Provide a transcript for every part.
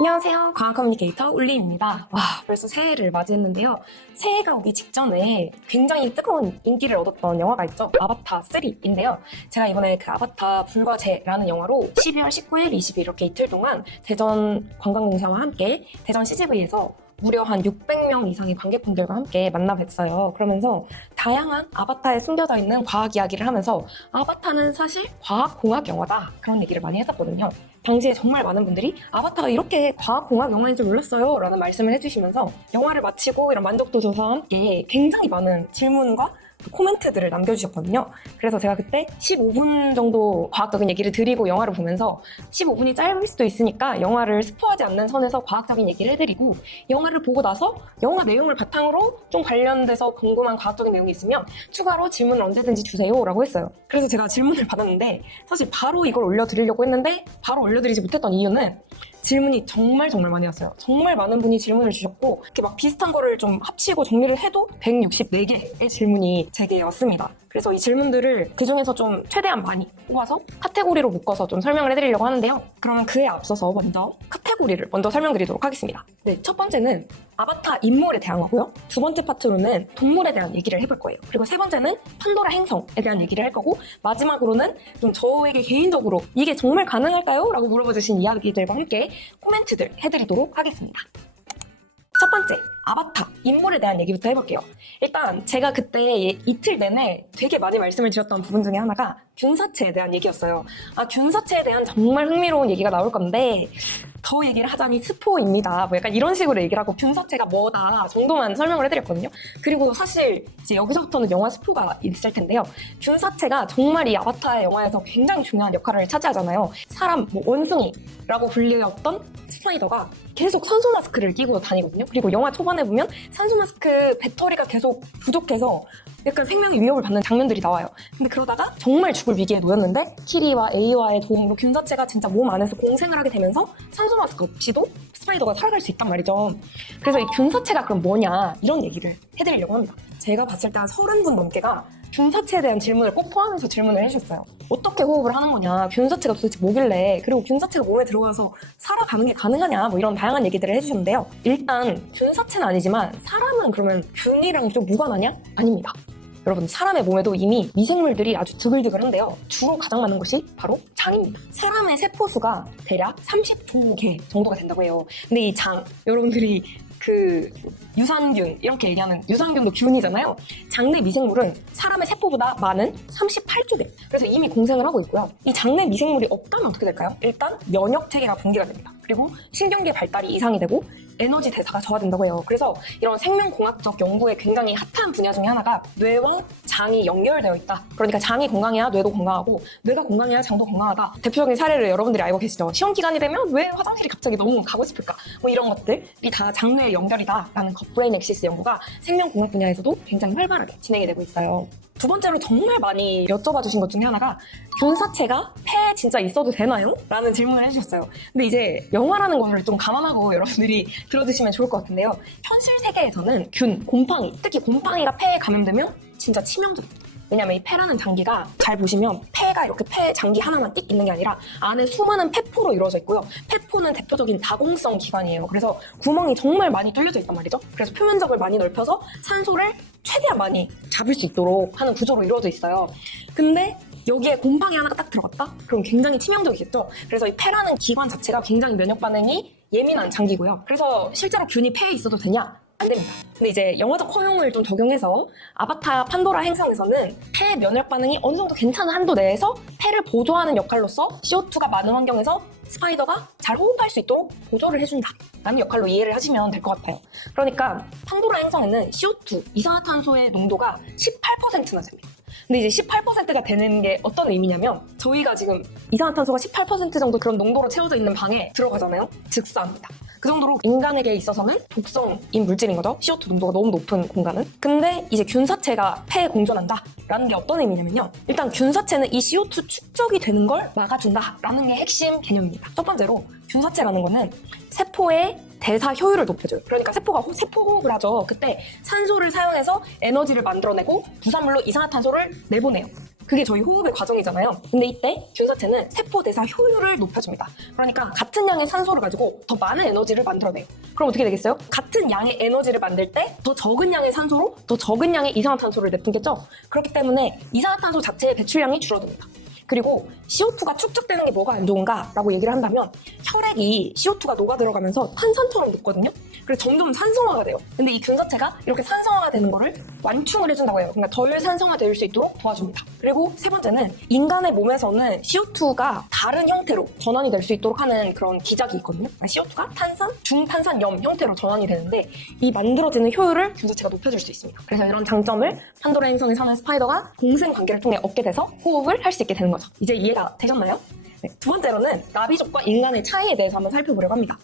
안녕하세요. 과학 커뮤니케이터 울리입니다. 와, 벌써 새해를 맞이했는데요. 새해가 오기 직전에 굉장히 뜨거운 인기를 얻었던 영화가 있죠. 아바타 3인데요. 제가 이번에 그 아바타 불과제라는 영화로 12월 19일, 20일 이렇게 이틀 동안 대전 관광공사와 함께 대전 CGV에서 무려 한 600명 이상의 관객분들과 함께 만나 뵀어요. 그러면서 다양한 아바타에 숨겨져 있는 과학 이야기를 하면서 아바타는 사실 과학공학 영화다, 그런 얘기를 많이 했었거든요. 당시에 정말 많은 분들이 아바타가 이렇게 과학공학 영화인 줄 몰랐어요 라는 말씀을 해주시면서 영화를 마치고 이런 만족도 조사와 함께 굉장히 많은 질문과 코멘트들을 남겨주셨거든요. 그래서 제가 그때 15분 정도 과학적인 얘기를 드리고 영화를 보면서 15분이 짧을 수도 있으니까 영화를 스포하지 않는 선에서 과학적인 얘기를 해드리고, 영화를 보고 나서 영화 내용을 바탕으로 좀 관련돼서 궁금한 과학적인 내용이 있으면 추가로 질문을 언제든지 주세요 라고 했어요. 그래서 제가 질문을 받았는데 사실 바로 이걸 올려드리려고 했는데 바로 올려드리지 못했던 이유는 질문이 정말 많이 왔어요. 정말 많은 분이 질문을 주셨고, 이렇게 막 비슷한 거를 좀 합치고 정리를 해도 164개의 질문이 제게 왔습니다. 그래서 이 질문들을 그중에서 좀 최대한 많이 뽑아서 카테고리로 묶어서 좀 설명을 해드리려고 하는데요. 그러면 그에 앞서서 먼저 카테고리를 먼저 설명드리도록 하겠습니다. 네, 첫 번째는 아바타 인물에 대한 거고요. 두 번째 파트로는 동물에 대한 얘기를 해볼 거예요. 그리고 세 번째는 판도라 행성에 대한 얘기를 할 거고, 마지막으로는 좀 저에게 개인적으로 이게 정말 가능할까요? 라고 물어봐 주신 이야기들과 함께 코멘트들 해드리도록 하겠습니다. 첫 번째, 아바타 인물에 대한 얘기부터 해볼게요. 일단 제가 그때 이틀 내내 되게 많이 말씀을 드렸던 부분 중에 하나가 균사체에 대한 얘기였어요. 균사체에 대한 정말 흥미로운 얘기가 나올 건데 더 얘기를 하자니 스포입니다. 뭐 약간 이런 식으로 얘기를 하고 균사체가 뭐다 정도만 설명을 해드렸거든요. 그리고 사실 이제 여기서부터는 영화 스포가 있을 텐데요. 균사체가 정말 이 아바타의 영화에서 굉장히 중요한 역할을 차지하잖아요. 사람, 원숭이라고 불리었던 스파이더가 계속 산소 마스크를 끼고 다니거든요. 그리고 영화 초반에 보면 산소 마스크 배터리가 계속 부족해서 약간 생명의 위협을 받는 장면들이 나와요. 근데 그러다가 정말 죽을 위기에 놓였는데 키리와 에이와의 도움으로 균사체가 진짜 몸 안에서 공생을 하게 되면서 산소 마스크 없이도 스파이더가 살아갈 수 있단 말이죠. 그래서 이 균사체가 그럼 뭐냐, 이런 얘기를 해드리려고 합니다. 제가 봤을 때 한 30분 넘게가 균사체에 대한 질문을 꼭 포함해서 질문을 해주셨어요. 어떻게 호흡을 하는 거냐, 균사체가 도대체 뭐길래, 그리고 균사체가 몸에 들어가서 살아가는 게 가능하냐, 뭐 이런 다양한 얘기들을 해주셨는데요. 일단 균사체는 아니지만 사람은 그러면 균이랑 좀 무관하냐? 아닙니다. 여러분, 사람의 몸에도 이미 미생물들이 아주 드글드글한데요. 주로 가장 많은 것이 바로 장입니다. 사람의 세포수가 대략 30조 개 정도가 된다고 해요. 근데 이 장, 여러분들이 그 유산균 이렇게 얘기하는 유산균도 균이잖아요. 장내 미생물은 사람의 세포보다 많은 38조 개. 그래서 이미 공생을 하고 있고요. 이 장내 미생물이 없다면 어떻게 될까요? 일단 면역 체계가 붕괴가 됩니다. 그리고 신경계 발달이 이상이 되고 에너지 대사가 저하된다고 해요. 그래서 이런 생명공학적 연구에 굉장히 핫한 분야 중에 하나가 뇌와 장이 연결되어 있다. 그러니까 장이 건강해야 뇌도 건강하고, 뇌가 건강해야 장도 건강하다. 대표적인 사례를 여러분들이 알고 계시죠? 시험 기간이 되면 왜 화장실이 갑자기 너무 가고 싶을까? 뭐 이런 것들이 다 장뇌의 연결이다라는 겉브레인 엑시스 연구가 생명공학 분야에서도 굉장히 활발하게 진행이 되고 있어요. 두 번째로 정말 많이 여쭤봐 주신 것 중에 하나가 균사체가 폐에 진짜 있어도 되나요? 라는 질문을 해주셨어요. 근데 이제 영화라는 것을 좀 감안하고 여러분들이 들어주시면 좋을 것 같은데요. 현실 세계에서는 균, 곰팡이, 특히 곰팡이가 폐에 감염되면 진짜 치명적입니다. 왜냐면 이 폐라는 장기가, 잘 보시면 폐가 이렇게 폐 장기 하나만 띡 있는 게 아니라 안에 수많은 폐포로 이루어져 있고요. 폐포는 대표적인 다공성 기관이에요. 그래서 구멍이 정말 많이 뚫려져 있단 말이죠. 그래서 표면적을 많이 넓혀서 산소를 최대한 많이 잡을 수 있도록 하는 구조로 이루어져 있어요. 근데 여기에 곰팡이 하나가 딱 들어갔다? 그럼 굉장히 치명적이겠죠? 그래서 이 폐라는 기관 자체가 굉장히 면역 반응이 예민한 장기고요. 그래서 실제로 균이 폐에 있어도 되냐? 안 됩니다. 근데 이제 영화적 허용을 좀 적용해서 아바타 판도라 행성에서는 폐 면역 반응이 어느 정도 괜찮은 한도 내에서 폐를 보조하는 역할로서 CO2가 많은 환경에서 스파이더가 잘 호흡할 수 있도록 보조를 해준다 라는 역할로 이해를 하시면 될 것 같아요. 그러니까 판도라 행성에는 CO2, 이산화탄소의 농도가 18%나 됩니다. 근데 이제 18%가 되는 게 어떤 의미냐면, 저희가 지금 이산화탄소가 18% 정도 그런 농도로 채워져 있는 방에 들어가잖아요. 즉사합니다. 그 정도로 인간에게 있어서는 독성인 물질인 거죠. CO2 농도가 너무 높은 공간은. 근데 이제 균사체가 폐에 공존한다 라는 게 어떤 의미냐면요. 일단 균사체는 이 CO2 축적이 되는 걸 막아준다 라는 게 핵심 개념입니다. 첫 번째로 균사체라는 거는 세포의 대사 효율을 높여줘요. 그러니까 세포가 세포 호흡을 하죠. 그때 산소를 사용해서 에너지를 만들어내고 부산물로 이산화탄소를 내보내요. 그게 저희 호흡의 과정이잖아요. 근데 이때 균사체는 세포 대사 효율을 높여줍니다. 그러니까 같은 양의 산소를 가지고 더 많은 에너지를 만들어내요. 그럼 어떻게 되겠어요? 같은 양의 에너지를 만들 때 더 적은 양의 산소로 더 적은 양의 이산화탄소를 내뿜겠죠? 그렇기 때문에 이산화탄소 자체의 배출량이 줄어듭니다. 그리고 CO2가 축적되는 게 뭐가 안 좋은가? 라고 얘기를 한다면 혈액이 CO2가 녹아 들어가면서 탄산처럼 녹거든요? 그래서 점점 산성화가 돼요. 근데 이 균사체가 이렇게 산성화가 되는 거를 완충을 해준다고 해요. 그러니까 덜 산성화될 수 있도록 도와줍니다. 그리고 세 번째는 인간의 몸에서는 CO2가 다른 형태로 전환이 될 수 있도록 하는 그런 기작이 있거든요. 그러니까 CO2가 탄산, 중탄산염 형태로 전환이 되는데 이 만들어지는 효율을 균사체가 높여줄 수 있습니다. 그래서 이런 장점을 판도라 행성에 사는 스파이더가 공생 관계를 통해 얻게 돼서 호흡을 할 수 있게 되는 거죠. 이제 이해가 되셨나요? 네, 두 번째로는 나비족과 인간의 차이에 대해서 한번 살펴보려고 합니다.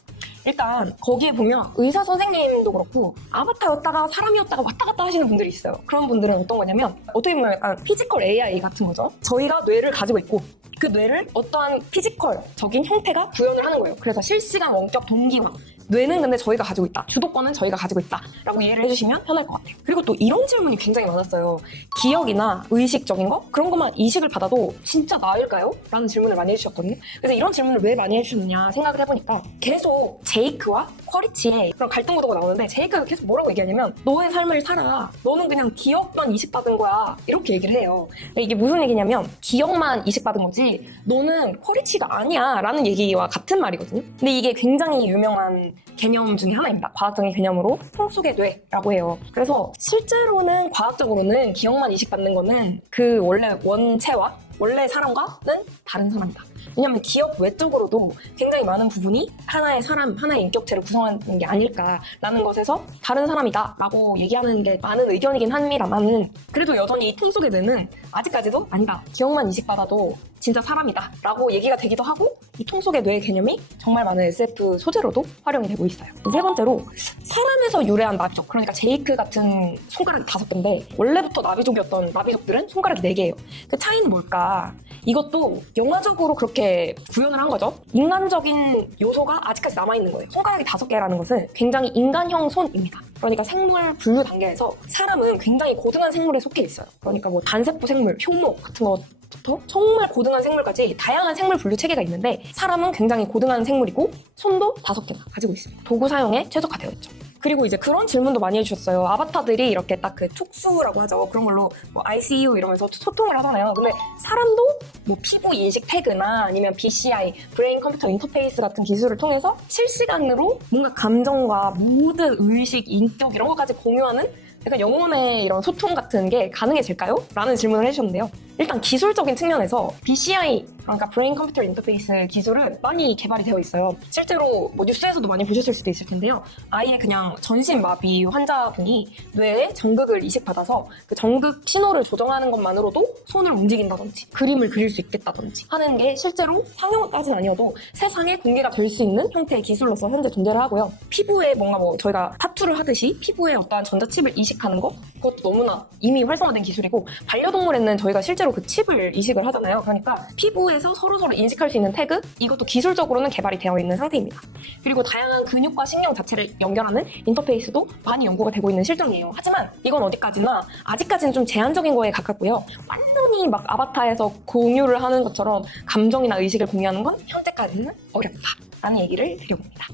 일단 거기에 보면 의사 선생님도 그렇고 아바타였다가 사람이었다가 왔다 갔다 하시는 분들이 있어요. 그런 분들은 어떤 거냐면 어떻게 보면 약간 피지컬 AI 같은 거죠. 저희가 뇌를 가지고 있고 그 뇌를 어떠한 피지컬적인 형태가 구현을 하는 거예요. 그래서 실시간 원격 동기화. 뇌는 근데 저희가 가지고 있다. 주도권은 저희가 가지고 있다. 라고 이해를 해주시면 편할 것 같아요. 그리고 또 이런 질문이 굉장히 많았어요. 기억이나 의식적인 거? 그런 것만 이식을 받아도 진짜 나을까요? 라는 질문을 많이 해주셨거든요. 그래서 이런 질문을 왜 많이 해주셨느냐 생각을 해보니까 계속 제이크와 쿼리치의 그런 갈등 구도가 나오는데 제이크가 계속 뭐라고 얘기하냐면 너의 삶을 살아. 너는 그냥 기억만 이식받은 거야. 이렇게 얘기를 해요. 이게 무슨 얘기냐면 기억만 이식받은 거지 너는 쿼리치가 아니야. 라는 얘기와 같은 말이거든요. 근데 이게 굉장히 유명한 개념 중에 하나입니다. 과학적인 개념으로 통 속의 뇌라고 해요. 그래서 실제로는 과학적으로는 기억만 이식받는 거는 그 원래 원체와 원래 사람과는 다른 사람이다. 왜냐하면 기억 외적으로도 굉장히 많은 부분이 하나의 사람, 하나의 인격체를 구성하는 게 아닐까라는 것에서 다른 사람이다 라고 얘기하는 게 많은 의견이긴 합니다만은 그래도 여전히 이 통 속의 뇌는 아직까지도 아니다. 기억만 이식받아도 진짜 사람이다 라고 얘기가 되기도 하고 이 통 속의 뇌의 개념이 정말 많은 SF 소재로도 활용이 되고 있어요. 세 번째로 사람에서 유래한 나비족, 그러니까 제이크 같은 손가락이 5개인데 원래부터 나비족이었던 나비족들은 손가락이 4개예요. 그 차이는 뭘까? 이것도 영화적으로 그렇게 구현을 한 거죠. 인간적인 요소가 아직까지 남아있는 거예요. 손가락이 5개라는 것은 굉장히 인간형 손입니다. 그러니까 생물 분류 단계에서 사람은 굉장히 고등한 생물에 속해 있어요. 그러니까 뭐 단세포 생물, 효모 같은 것부터 정말 고등한 생물까지 다양한 생물 분류 체계가 있는데 사람은 굉장히 고등한 생물이고 손도 5개나 가지고 있습니다. 도구 사용에 최적화되어 있죠. 그리고 이제 그런 질문도 많이 해주셨어요. 아바타들이 이렇게 딱 그 촉수라고 하죠. 그런 걸로 뭐 ICU 이러면서 소통을 하잖아요. 근데 사람도 뭐 피부 인식 태그나 아니면 BCI, 브레인 컴퓨터 인터페이스 같은 기술을 통해서 실시간으로 뭔가 감정과 모든 의식, 인격 이런 것까지 공유하는 약간 영혼의 이런 소통 같은 게 가능해질까요? 라는 질문을 해주셨는데요. 일단 기술적인 측면에서 BCI, 그러니까 브레인 컴퓨터 인터페이스 기술은 많이 개발이 되어 있어요. 실제로 뭐 뉴스에서도 많이 보셨을 수도 있을 텐데요. 아예 그냥 전신마비 환자분이 뇌에 정극을 이식받아서 그 정극 신호를 조정하는 것만으로도 손을 움직인다든지 그림을 그릴 수 있겠다든지 하는 게 실제로 상용까지는 아니어도 세상에 공개가 될 수 있는 형태의 기술로서 현재 존재를 하고요. 피부에 뭔가 뭐 저희가 타투를 하듯이 피부에 어떠한 전자칩을 이식하는 거 그것도 너무나 이미 활성화된 기술이고 반려동물에는 저희가 실제로 그 칩을 이식을 하잖아요. 그러니까 피부에서 서로서로 인식할 수 있는 태그 이것도 기술적으로는 개발이 되어 있는 상태입니다. 그리고 다양한 근육과 신경 자체를 연결하는 인터페이스도 많이 연구가 되고 있는 실정이에요. 하지만 이건 어디까지나 아직까지는 좀 제한적인 거에 가깝고요. 완전히 막 아바타에서 공유를 하는 것처럼 감정이나 의식을 공유하는 건 현재까지는 어렵다라는 얘기를 드려봅니다.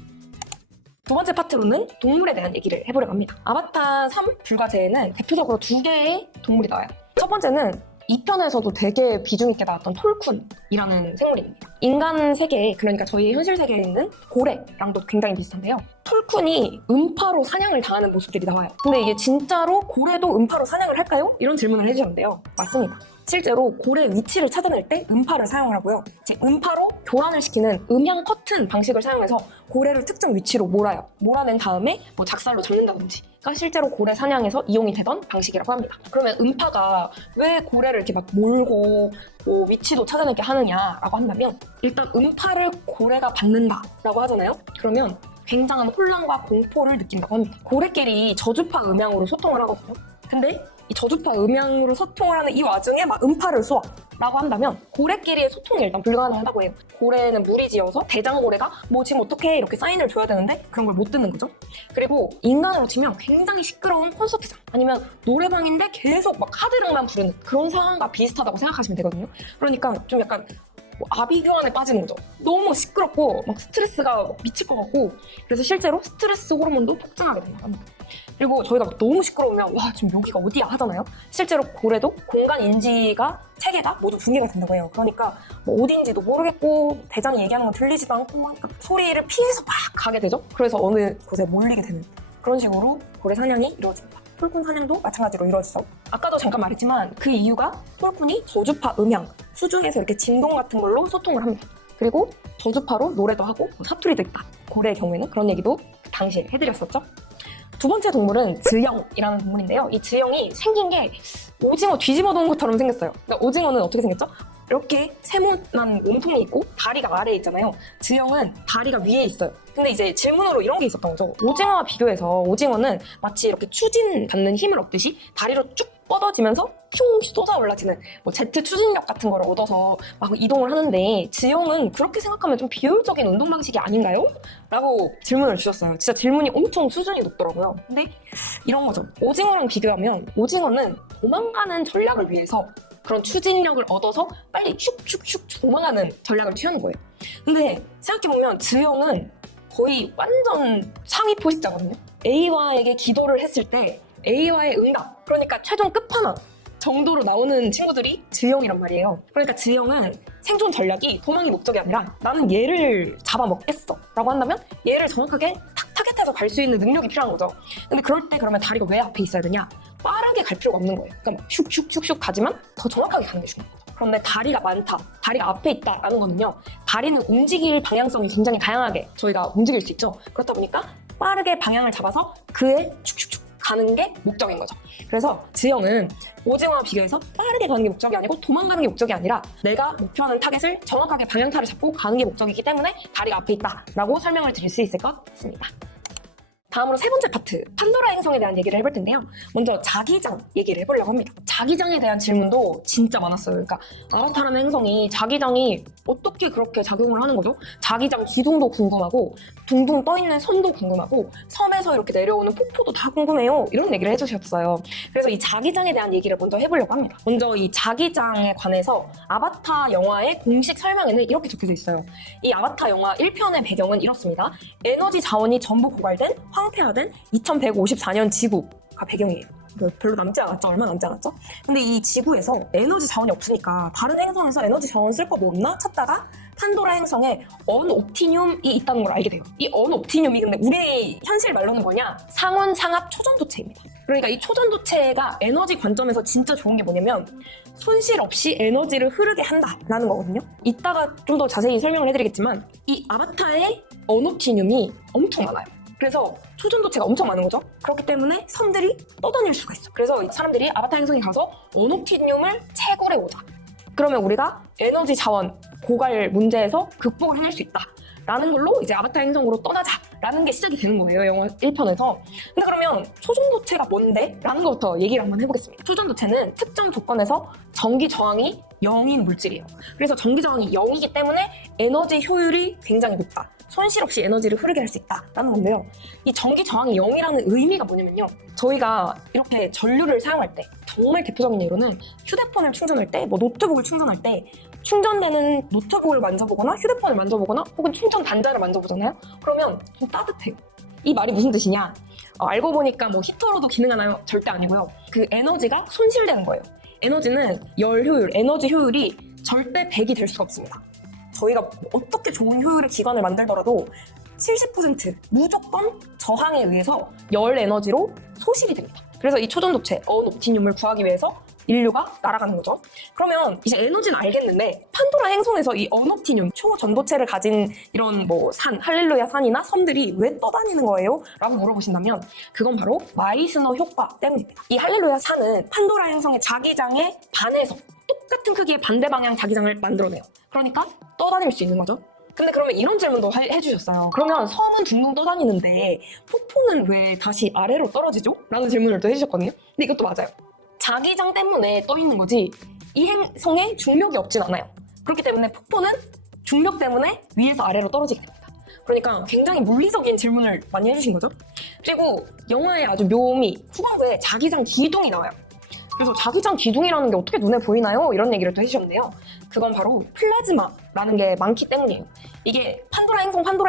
두 번째 파트로는 동물에 대한 얘기를 해보려고 합니다. 아바타 3 불가제에는 대표적으로 2개의 동물이 나와요. 첫 번째는 2편에서도 되게 비중 있게 나왔던 톨쿤이라는 생물입니다. 인간 세계, 그러니까 저희 현실 세계에 있는 고래랑도 굉장히 비슷한데요. 톨쿤이 음파로 사냥을 당하는 모습들이 나와요. 근데 이게 진짜로 고래도 음파로 사냥을 할까요? 이런 질문을 해주셨는데요. 맞습니다. 실제로 고래 위치를 찾아낼 때 음파를 사용을 하고요. 음파로 교환을 시키는 음향 커튼 방식을 사용해서 고래를 특정 위치로 몰아요. 몰아낸 다음에 뭐 작살로 잡는다든지가 실제로 고래 사냥에서 이용이 되던 방식이라고 합니다. 그러면 음파가 왜 고래를 이렇게 막 몰고 뭐 위치도 찾아내게 하느냐라고 한다면 일단 음파를 고래가 받는다라고 하잖아요. 그러면 굉장한 혼란과 공포를 느낀다고 합니다. 고래끼리 저주파 음향으로 소통을 하거든요. 근데 이 저주파 음양으로 소통을 하는 이 와중에 막 음파를 쏘아 라고 한다면 고래끼리의 소통이 일단 불가능하다고 해요. 고래는 무리지어서 대장고래가 뭐 지금 어떻게 이렇게 사인을 줘야 되는데 그런 걸 못 듣는 거죠. 그리고 인간으로 치면 굉장히 시끄러운 콘서트장 아니면 노래방인데 계속 막 카드랑만 부르는 그런 상황과 비슷하다고 생각하시면 되거든요. 그러니까 좀 약간 뭐 아비규환에 빠지는 거죠. 너무 시끄럽고 막 스트레스가 막 미칠 것 같고 그래서 실제로 스트레스 호르몬도 폭증하게 됩니다. 그리고 저희가 너무 시끄러우면 와 지금 여기가 어디야 하잖아요. 실제로 고래도 공간 인지가 체계가 모두 붕괴가 된다고 해요. 그러니까 뭐 어디인지도 모르겠고 대장이 얘기하는 건 들리지도 않고 하니까 소리를 피해서 막 가게 되죠. 그래서 어느 곳에 몰리게 되는 그런 식으로 고래 사냥이 이루어집니다. 폴꾼 사냥도 마찬가지로 이루어지죠. 아까도 잠깐 말했지만 그 이유가 폴꾼이 저주파 음향, 수중에서 이렇게 진동 같은 걸로 소통을 합니다. 그리고 저주파로 노래도 하고 사투리도 있다. 고래의 경우에는 그런 얘기도 당시에 해드렸었죠. 두 번째 동물은 즈영이라는 동물인데요. 이 즈영이 생긴 게 오징어 뒤집어 놓은 것처럼 생겼어요. 그러니까 오징어는 어떻게 생겼죠? 이렇게 세모난 몸통이 있고 다리가 아래에 있잖아요. 즈영은 다리가 위에 있어요. 근데 이제 질문으로 이런 게 있었던 거죠. 오징어와 비교해서 오징어는 마치 이렇게 추진받는 힘을 얻듯이 다리로 쭉 뻗어지면서 슝 쏟아 올라지는 뭐 제트 추진력 같은 걸 얻어서 막 이동을 하는데 즈영은 그렇게 생각하면 좀 비효율적인 운동 방식이 아닌가요? 라고 질문을 주셨어요. 진짜 질문이 엄청 수준이 높더라고요. 근데 이런 거죠. 오징어랑 비교하면 오징어는 도망가는 전략을 위해서 그런 추진력을 얻어서 빨리 슉슉슉 도망가는 전략을 취하는 거예요. 근데 생각해보면 즈영은 거의 완전 상위 포식자거든요. A와에게 기도를 했을 때 A와의 응답, 그러니까 최종 끝판왕 정도로 나오는 친구들이 즈영이란 말이에요. 그러니까 즈영은 생존 전략이 도망이 목적이 아니라 나는 얘를 잡아먹겠어 라고 한다면 얘를 정확하게 타겟해서 갈 수 있는 능력이 필요한 거죠. 근데 그럴 때 그러면 다리가 왜 앞에 있어야 되냐? 빠르게 갈 필요가 없는 거예요. 그러니까 막 슉슉슉슉 가지만 더 정확하게 가는 게 중요한 거죠. 그런데 다리가 많다, 다리가 앞에 있다라는 거는요. 다리는 움직일 방향성이 굉장히 다양하게 저희가 움직일 수 있죠. 그렇다 보니까 빠르게 방향을 잡아서 그에 슉슉슉 가는 게 목적인 거죠. 그래서 즈영은 오징어와 비교해서 빠르게 가는 게 목적이 아니고 도망가는 게 목적이 아니라 내가 목표하는 타겟을 정확하게 방향타를 잡고 가는 게 목적이기 때문에 다리가 앞에 있다라고 설명을 드릴 수 있을 것 같습니다. 다음으로 세 번째 파트, 판도라 행성에 대한 얘기를 해볼 텐데요. 먼저 자기장 얘기를 해보려고 합니다. 자기장에 대한 질문도 진짜 많았어요. 그러니까 아바타라는 행성이 자기장이 어떻게 그렇게 작용을 하는 거죠? 자기장 기둥도 궁금하고 둥둥 떠있는 섬도 궁금하고 섬에서 이렇게 내려오는 폭포도 다 궁금해요. 이런 얘기를 해주셨어요. 그래서 이 자기장에 대한 얘기를 먼저 해보려고 합니다. 먼저 이 자기장에 관해서 아바타 영화의 공식 설명에는 이렇게 적혀져 있어요. 이 아바타 영화 1편의 배경은 이렇습니다. 에너지 자원이 전부 고갈된 황폐화된 2154년 지구가 배경이에요. 별로 남지 않았죠? 얼마 남지 않았죠? 근데 이 지구에서 에너지 자원이 없으니까 다른 행성에서 에너지 자원 쓸 거 뭐 없나 찾다가 판도라 행성에 언옵티뇽이 있다는 걸 알게 돼요. 이 언옵티뇽이 근데 우리 현실 말로는 뭐냐? 상온상합 초전도체입니다. 그러니까 이 초전도체가 에너지 관점에서 진짜 좋은 게 뭐냐면 손실 없이 에너지를 흐르게 한다라는 거거든요. 이따가 좀 더 자세히 설명을 해드리겠지만 이 아바타의 언옵티뇽이 엄청 많아요. 그래서 초전도체가 엄청 많은 거죠. 그렇기 때문에 섬들이 떠다닐 수가 있어. 그래서 사람들이 아바타 행성에 가서 언옵티뇽을 채굴해 오자. 그러면 우리가 에너지 자원 고갈 문제에서 극복을 해낼 수 있다. 라는 걸로 이제 아바타 행성으로 떠나자라는 게 시작이 되는 거예요. 영화 1편에서. 근데 그러면 초전도체가 뭔데? 라는 것부터 얘기를 한번 해보겠습니다. 초전도체는 특정 조건에서 전기 저항이 0인 물질이에요. 그래서 전기 저항이 0이기 때문에 에너지 효율이 굉장히 높다. 손실 없이 에너지를 흐르게 할 수 있다라는 건데요. 이 전기 저항이 0이라는 의미가 뭐냐면요. 저희가 이렇게 전류를 사용할 때 정말 대표적인 예로는 휴대폰을 충전할 때, 뭐 노트북을 충전할 때 충전되는 노트북을 만져보거나 휴대폰을 만져보거나 혹은 충전 단자를 만져보잖아요. 그러면 좀 따뜻해요. 이 말이 무슨 뜻이냐? 알고 보니까 뭐 히터로도 기능하나요? 절대 아니고요. 그 에너지가 손실되는 거예요. 에너지는 열 효율, 에너지 효율이 절대 100이 될 수가 없습니다. 저희가 어떻게 좋은 효율의 기관을 만들더라도 70% 무조건 저항에 의해서 열 에너지로 소실이 됩니다. 그래서 이 초전도체, 언옵티뇽을 구하기 위해서 인류가 날아가는 거죠. 그러면 이제 에너지는 알겠는데 판도라 행성에서 이 언옵티뇽, 초전도체를 가진 이런 뭐 산, 할렐루야 산이나 섬들이 왜 떠다니는 거예요? 라고 물어보신다면 그건 바로 마이스너 효과 때문입니다. 이 할렐루야 산은 판도라 행성의 자기장에 반해서 똑같은 크기의 반대 방향 자기장을 만들어내요. 그러니까 떠다닐 수 있는 거죠. 근데 그러면 이런 질문도 해주셨어요. 그러면 섬은 둥둥 떠다니는데 폭포는 왜 다시 아래로 떨어지죠? 라는 질문을 또 해주셨거든요. 근데 이것도 맞아요. 자기장 때문에 떠 있는 거지 이 행성에 중력이 없진 않아요. 그렇기 때문에 폭포는 중력 때문에 위에서 아래로 떨어지게 됩니다. 그러니까 굉장히 물리적인 질문을 많이 해주신 거죠. 그리고 영화의 아주 묘미, 후반부에 자기장 기둥이 나와요. 그래서 자기장 기둥이라는 게 어떻게 눈에 보이나요? 이런 얘기를 또 해주셨는데요. 그건 바로 플라즈마라는 게 많기 때문이에요. 이게 판도라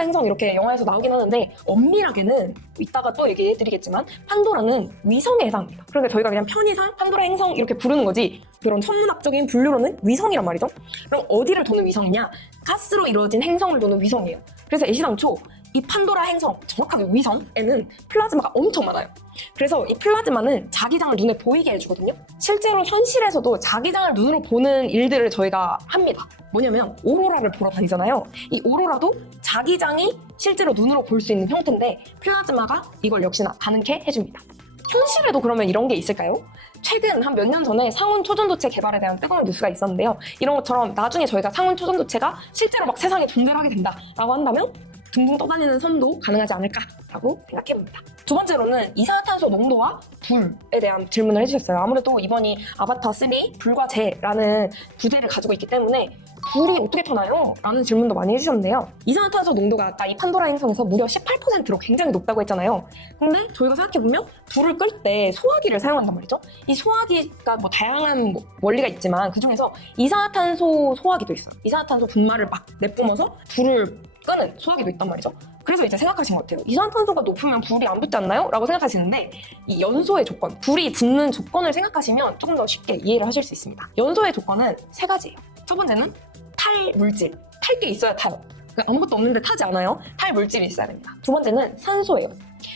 행성 이렇게 영화에서 나오긴 하는데 엄밀하게는 이따가 또 얘기해드리겠지만 판도라는 위성에 해당합니다. 그러니까 저희가 그냥 편의상 판도라 행성 이렇게 부르는 거지 그런 천문학적인 분류로는 위성이란 말이죠. 그럼 어디를 도는 위성이냐? 가스로 이루어진 행성을 도는 위성이에요. 그래서 애시당초 이 판도라 행성, 정확하게 위성에는 플라즈마가 엄청 많아요. 그래서 이 플라즈마는 자기장을 눈에 보이게 해주거든요. 실제로 현실에서도 자기장을 눈으로 보는 일들을 저희가 합니다. 뭐냐면 오로라를 보러 다니잖아요. 이 오로라도 자기장이 실제로 눈으로 볼 수 있는 형태인데 플라즈마가 이걸 역시나 가능케 해줍니다. 현실에도 그러면 이런 게 있을까요? 최근 한 몇 년 전에 상온 초전도체 개발에 대한 뜨거운 뉴스가 있었는데요. 이런 것처럼 나중에 저희가 상온 초전도체가 실제로 막 세상에 존재하게 된다라고 한다면 둥둥 떠다니는 섬도 가능하지 않을까라고 생각해봅니다. 두 번째로는 이산화탄소 농도와 불에 대한 질문을 해주셨어요. 아무래도 이번이 아바타 3 불과 재라는 부제를 가지고 있기 때문에 불이 어떻게 터나요? 라는 질문도 많이 해주셨는데요. 이산화탄소 농도가 아까 이 판도라 행성에서 무려 18%로 굉장히 높다고 했잖아요. 근데 저희가 생각해보면 불을 끌 때 소화기를 사용한단 말이죠. 이 소화기가 뭐 다양한 원리가 있지만 그중에서 이산화탄소 소화기도 있어요. 이산화탄소 분말을 막 내뿜어서 불을 끄는 소화기도 있단 말이죠. 그래서 이제 생각하신 것 같아요. 이산화탄소가 높으면 불이 안 붙지 않나요? 라고 생각하시는데 이 연소의 조건, 불이 붙는 조건을 생각하시면 조금 더 쉽게 이해를 하실 수 있습니다. 연소의 조건은 세 가지예요. 첫 번째는 탈 물질, 탈 게 있어야 타요. 그러니까 아무것도 없는데 타지 않아요. 탈 물질이 있어야 됩니다. 두 번째는 산소예요.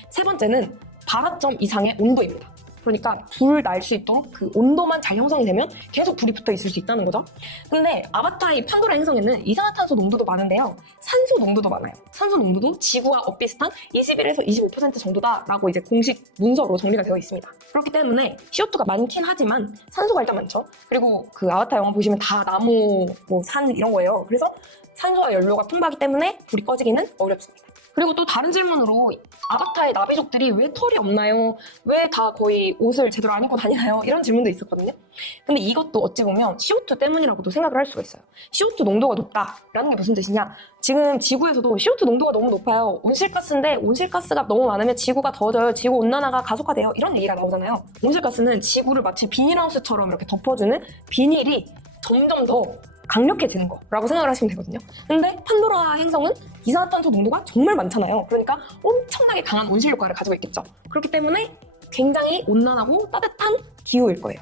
세 번째는 발화점 이상의 온도입니다. 그러니까 불 날 수 있도록 그 온도만 잘 형성이 되면 계속 불이 붙어 있을 수 있다는 거죠. 근데 아바타의 판도라 행성에는 이산화탄소 농도도 많은데요. 산소 농도도 많아요. 산소 농도도 지구와 엇비슷한 21에서 25% 정도다라고 이제 공식 문서로 정리가 되어 있습니다. 그렇기 때문에 CO2가 많긴 하지만 산소가 일단 많죠. 그리고 그 아바타 영화 보시면 다 나무, 뭐 산 이런 거예요. 그래서 산소와 연료가 풍부하기 때문에 불이 꺼지기는 어렵습니다. 그리고 또 다른 질문으로 아바타의 나비족들이 왜 털이 없나요? 왜 다 거의 옷을 제대로 안 입고 다니나요? 이런 질문도 있었거든요. 근데 이것도 어찌 보면 CO2 때문이라고도 생각을 할 수가 있어요. CO2 농도가 높다라는 게 무슨 뜻이냐? 지금 지구에서도 CO2 농도가 너무 높아요. 온실가스인데 온실가스가 너무 많으면 지구가 더워져요. 지구 온난화가 가속화돼요. 이런 얘기가 나오잖아요. 온실가스는 지구를 마치 비닐하우스처럼 이렇게 덮어주는 비닐이 점점 더 강력해지는 거라고 생각을 하시면 되거든요. 근데 판도라 행성은 이산화탄소 농도가 정말 많잖아요. 그러니까 엄청나게 강한 온실 효과를 가지고 있겠죠. 그렇기 때문에 굉장히 온난하고 따뜻한 기후일 거예요.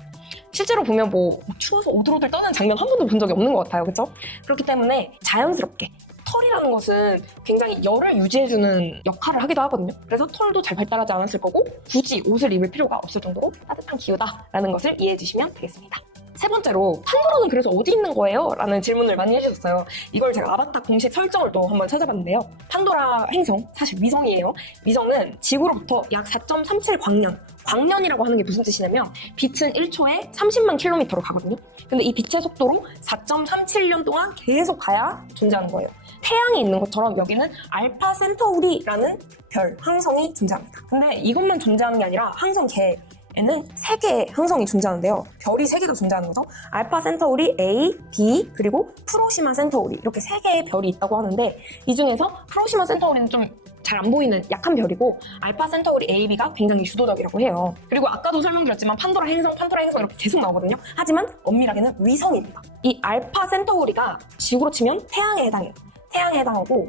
실제로 보면 뭐 추워서 오들오들 떠는 장면 한 번도 본 적이 없는 것 같아요. 그렇죠? 그렇기 때문에 자연스럽게 털이라는 것은 굉장히 열을 유지해주는 역할을 하기도 하거든요. 그래서 털도 잘 발달하지 않았을 거고 굳이 옷을 입을 필요가 없을 정도로 따뜻한 기후다라는 것을 이해해 주시면 되겠습니다. 세 번째로 판도라는 그래서 어디 있는 거예요? 라는 질문을 많이 해주셨어요. 이걸 제가 아바타 공식 설정을 또 한번 찾아봤는데요. 판도라 행성, 사실 위성이에요. 위성은 지구로부터 약 4.37 광년, 광년이라고 하는 게 무슨 뜻이냐면 빛은 1초에 30만 킬로미터로 가거든요. 근데 이 빛의 속도로 4.37년 동안 계속 가야 존재하는 거예요. 태양이 있는 것처럼 여기는 알파 센타우리라는 별, 항성이 존재합니다. 근데 이것만 존재하는 게 아니라 항성계 에는 3개의 항성이 존재하는데요. 별이 3개가 존재하는 거죠. 알파 센타우리 A, B, 그리고 프로시마 센타우리 이렇게 3개의 별이 있다고 하는데 이 중에서 프로시마 센타우리는 좀 잘 안 보이는 약한 별이고 알파 센타우리 A, B가 굉장히 주도적이라고 해요. 그리고 아까도 설명드렸지만 판도라 행성 이렇게 계속 나오거든요. 하지만 엄밀하게는 위성입니다. 이 알파 센타우리가 지구로 치면 태양에 해당해요. 태양에 해당하고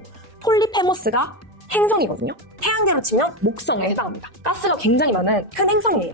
폴리페모스가 행성이거든요. 태양계로 치면 목성에 해당합니다. 가스가 굉장히 많은 큰 행성이에요.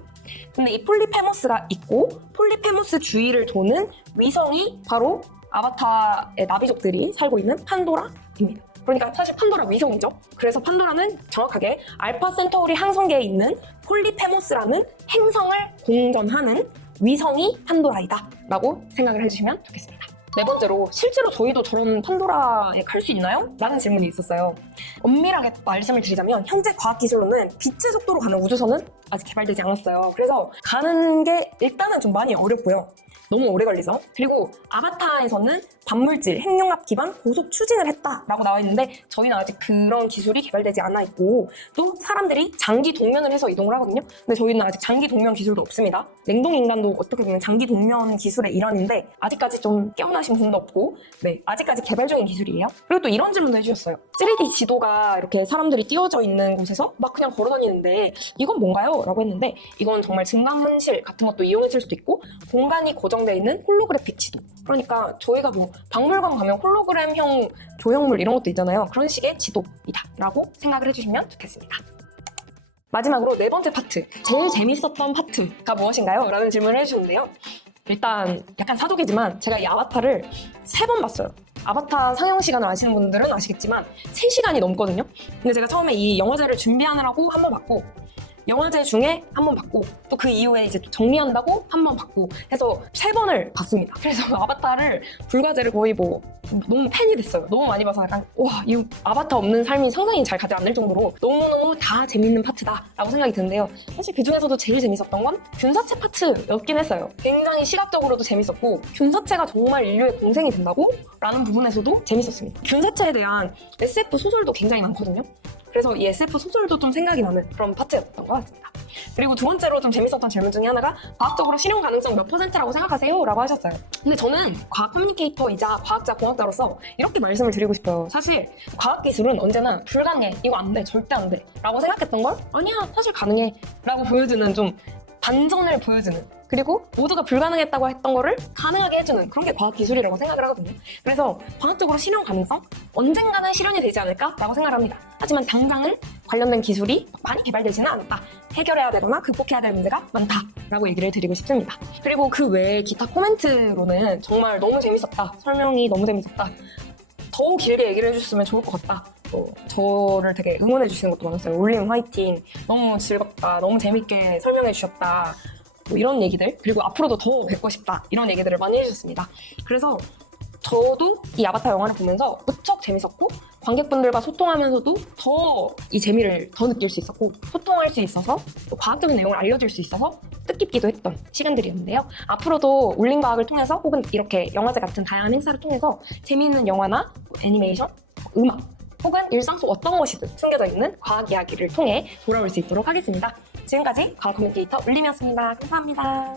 근데 이 폴리페모스가 있고 폴리페모스 주위를 도는 위성이 바로 아바타의 나비족들이 살고 있는 판도라입니다. 그러니까 사실 판도라 위성이죠. 그래서 판도라는 정확하게 알파 센타우리 항성계에 있는 폴리페모스라는 행성을 공전하는 위성이 판도라이다 라고 생각을 해주시면 좋겠습니다. 네 번째로 실제로 저희도 저런 판도라에 갈 수 있나요? 라는 질문이 있었어요. 엄밀하게 말씀을 드리자면 현재 과학기술로는 빛의 속도로 가는 우주선은 아직 개발되지 않았어요. 그래서 가는 게 일단은 좀 많이 어렵고요. 너무 오래 걸리죠. 그리고 아바타에서는 반물질, 핵융합 기반 고속 추진을 했다라고 나와 있는데 저희는 아직 그런 기술이 개발되지 않아 있고 또 사람들이 장기 동면을 해서 이동을 하거든요. 근데 저희는 아직 장기 동면 기술도 없습니다. 냉동 인간도 어떻게 보면 장기 동면 기술의 일환인데 아직까지 좀 깨어나신 분도 없고 네, 아직까지 개발 중인 기술이에요. 그리고 또 이런 질문도 해주셨어요. 3D 지도가 이렇게 사람들이 띄워져 있는 곳에서 막 그냥 걸어다니는데 이건 뭔가요? 라고 했는데 이건 정말 증강현실 같은 것도 이용했을 수도 있고 공간이 고정되어 있는 홀로그래픽 지도. 그러니까 저희가 뭐 박물관 가면 홀로그램형 조형물 이런 것도 있잖아요. 그런 식의 지도이다 라고 생각을 해주시면 좋겠습니다. 마지막으로 네 번째 파트, 제일 재밌었던 파트가 무엇인가요? 라는 질문을 해주셨는데요. 일단 약간 사족이지만 제가 이 아바타를 3번 봤어요. 아바타 상영 시간을 아시는 분들은 아시겠지만 3시간이 넘거든요. 근데 제가 처음에 이 영화제를 준비하느라고 한 번 봤고 영화제 중에 한 번 봤고 또 그 이후에 이제 정리한다고 한 번 봤고 해서 3번을 봤습니다. 그래서 아바타를 불과제를 거의 뭐 너무 팬이 됐어요. 너무 많이 봐서 약간 와, 이 아바타 없는 삶이 상상이 잘 가지 않을 정도로 너무너무 다 재밌는 파트다 라고 생각이 드는데요. 사실 그 중에서도 제일 재밌었던 건 균사체 파트였긴 했어요. 굉장히 시각적으로도 재밌었고 균사체가 정말 인류의 공생이 된다고? 라는 부분에서도 재밌었습니다. 균사체에 대한 SF 소설도 굉장히 많거든요. 그래서 이 SF 소설도 좀 생각이 나는 그런 파트였던 것 같습니다. 그리고 두 번째로 좀 재밌었던 질문 중에 하나가 과학적으로 실현 가능성 몇 %라고 생각하세요? 라고 하셨어요. 근데 저는 과학 커뮤니케이터이자 과학자, 공학자로서 이렇게 말씀을 드리고 싶어요. 사실 과학기술은 언제나 불가능해, 이거 안 돼, 절대 안 돼 라고 생각했던 건 아니야, 사실 가능해 라고 보여주는 좀 반전을 보여주는 그리고 모두가 불가능했다고 했던 거를 가능하게 해주는 그런 게 과학기술이라고 생각을 하거든요. 그래서 과학적으로 실현 가능성? 언젠가는 실현이 되지 않을까라고 생각을 합니다. 하지만 당장은 관련된 기술이 많이 개발되지는 않았다. 해결해야 되거나 극복해야 될 문제가 많다라고 얘기를 드리고 싶습니다. 그리고 그 외에 기타 코멘트로는 정말 너무 재밌었다. 설명이 너무 재밌었다. 더 길게 얘기를 해주셨으면 좋을 것 같다. 또 저를 되게 응원해 주시는 것도 많았어요. 올림 화이팅, 너무 즐겁다, 너무 재밌게 설명해 주셨다, 뭐 이런 얘기들, 그리고 앞으로도 더 뵙고 싶다 이런 얘기들을 많이 해주셨습니다. 그래서 저도 이 아바타 영화를 보면서 무척 재밌었고 관객분들과 소통하면서도 더 이 재미를 더 느낄 수 있었고 소통할 수 있어서 또 과학적인 내용을 알려줄 수 있어서 뜻깊기도 했던 시간들이었는데요. 앞으로도 울림과학을 통해서 혹은 이렇게 영화제 같은 다양한 행사를 통해서 재미있는 영화나 애니메이션, 음악 혹은 일상 속 어떤 것이든 숨겨져 있는 과학 이야기를 통해 돌아올 수 있도록 하겠습니다. 지금까지 과학 커뮤니케이터 울림이었습니다. 감사합니다.